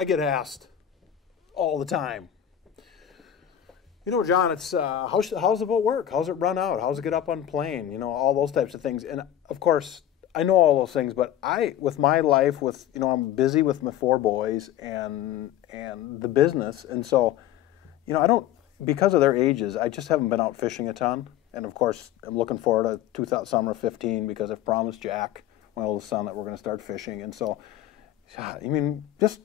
I get asked all the time, you know, John, it's how's the boat work? How's it run out? How's it get up on plane? You know, all those types of things. And of course, I know all those things, but with my life, you know, I'm busy with my 4 boys and the business, and so, you know, I don't, because of their ages, I just haven't been out fishing a ton. And of course, I'm looking forward to summer of 15 because I've promised Jack, my oldest son, that we're going to start fishing. And so, I mean, just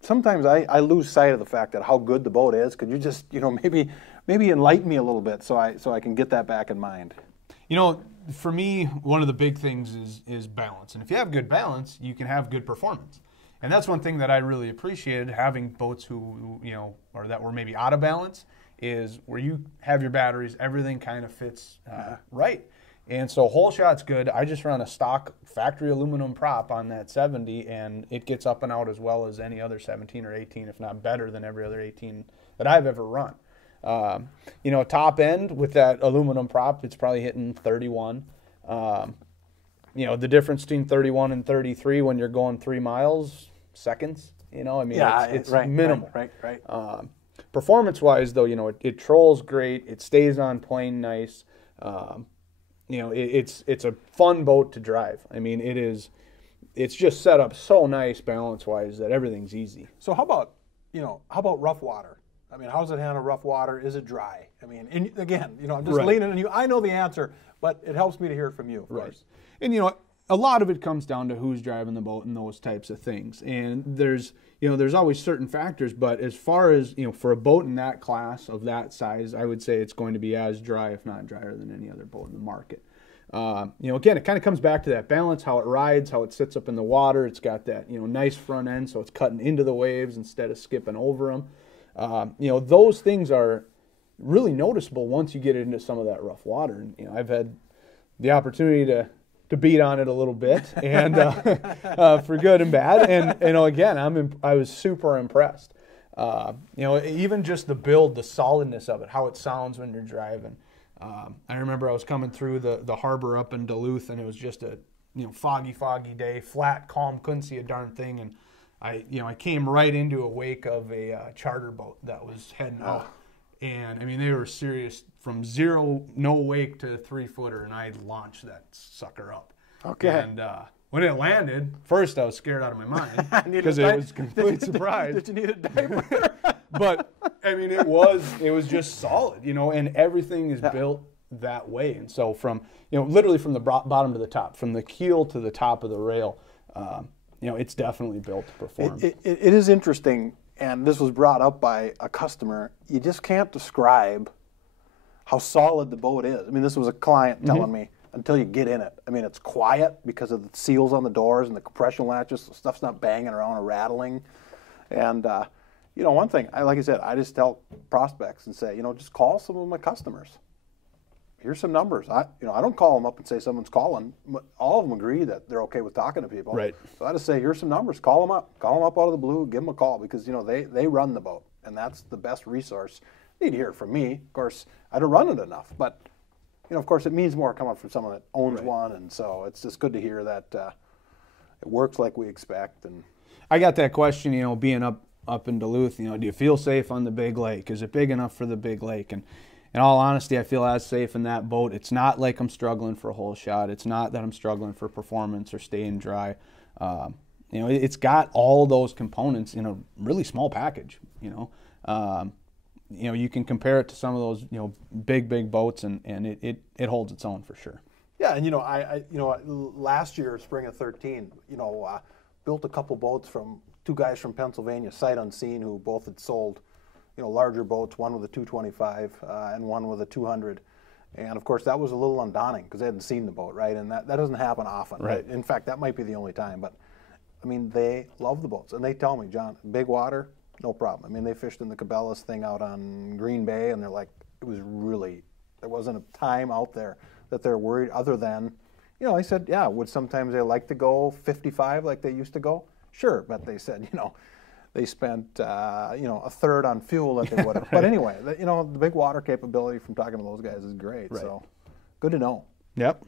sometimes I lose sight of the fact that how good the boat is. Could you just, you know, maybe enlighten me a little bit so I can get that back in mind? You know, for me, one of the big things is balance. And if you have good balance, you can have good performance. And that's one thing that I really appreciated having boats who, you know, or that were maybe out of balance, is where you have your batteries, everything kind of fits right. And so hole shot's good. I just run a stock factory aluminum prop on that 70, and it gets up and out as well as any other 17 or 18, if not better than every other 18 that I've ever run. You know, top end with that aluminum prop, it's probably hitting 31. You know, the difference between 31 and 33 when you're going 3 miles, seconds, you know, I mean, yeah, it's right, minimal. Right. Performance-wise, though, you know, it trolls great. It stays on plane nice. You know, it's a fun boat to drive. I mean, it's just set up so nice balance-wise that everything's easy. So how about rough water? I mean, how does it handle rough water? Is it dry? I mean, and again, you know, I'm just leaning on you. I know the answer, but it helps me to hear it from you, of course. And, you know, a lot of it comes down to who's driving the boat and those types of things. And there's always certain factors, but as far as, you know, for a boat in that class of that size, I would say it's going to be as dry, if not drier, than any other boat in the market. You know, again, it kind of comes back to that balance, how it rides, how it sits up in the water. It's got that, you know, nice front end, so it's cutting into the waves instead of skipping over them. You know, those things are really noticeable once you get into some of that rough water. And, you know, I've had the opportunity to beat on it a little bit, and for good and bad. And, you know, again, I was super impressed. You know, even just the build, the solidness of it, how it sounds when you're driving. I remember I was coming through the harbor up in Duluth, and it was just a, you know, foggy day, flat, calm, couldn't see a darn thing. And I came right into a wake of a charter boat that was heading out. And, I mean, they were serious from zero, no wake to 3-footer, and I launched that sucker up. Okay. And when it landed, first I was scared out of my mind because it was a complete surprise. Did you need a diaper? But, I mean, it was just solid, you know, and everything is built that way. And so from, you know, literally from the bottom to the top, from the keel to the top of the rail, you know, it's definitely built to perform. It is interesting. And this was brought up by a customer. You just can't describe how solid the boat is. I mean, this was a client telling me, until you get in it. I mean, it's quiet because of the seals on the doors and the compression latches. So stuff's not banging around or rattling. And, you know, one thing, like I said, I just tell prospects and say, you know, just call some of my customers. Here's some numbers. I don't call them up and say someone's calling. All of them agree that they're okay with talking to people. Right. So I just say, here's some numbers. Call them up. Call them up out of the blue. Give them a call because, you know, they run the boat, and that's the best resource. You need to hear it from me. Of course, I don't run it enough, but, you know, of course, it means more coming from someone that owns one, and so it's just good to hear that it works like we expect. And I got that question, you know, being up in Duluth, you know, do you feel safe on the big lake? Is it big enough for the big lake? And in all honesty, I feel as safe in that boat. It's not like I'm struggling for a hole shot. It's not that I'm struggling for performance or staying dry. You know, it's got all those components in a really small package. You know, you can compare it to some of those, you know, big boats, and it holds its own for sure. Yeah, and you know, I last year, spring of 13, you know, built a couple boats from 2 guys from Pennsylvania, sight unseen, who both had sold, you know, larger boats, one with a 225 and one with a 200. And of course, that was a little undaunting because they hadn't seen the boat, right? And that doesn't happen often. Right. In fact, that might be the only time. But I mean, they love the boats, and they tell me, John, big water, no problem. I mean, they fished in the Cabela's thing out on Green Bay, and they're like, there wasn't a time out there that they're worried other than, you know, I said, yeah, would sometimes they like to go 55 like they used to go? Sure, but they said, you know, they spent, you know, a third on fuel that they would have. But anyway, you know, the big water capability from talking to those guys is great. Right. So good to know. Yep.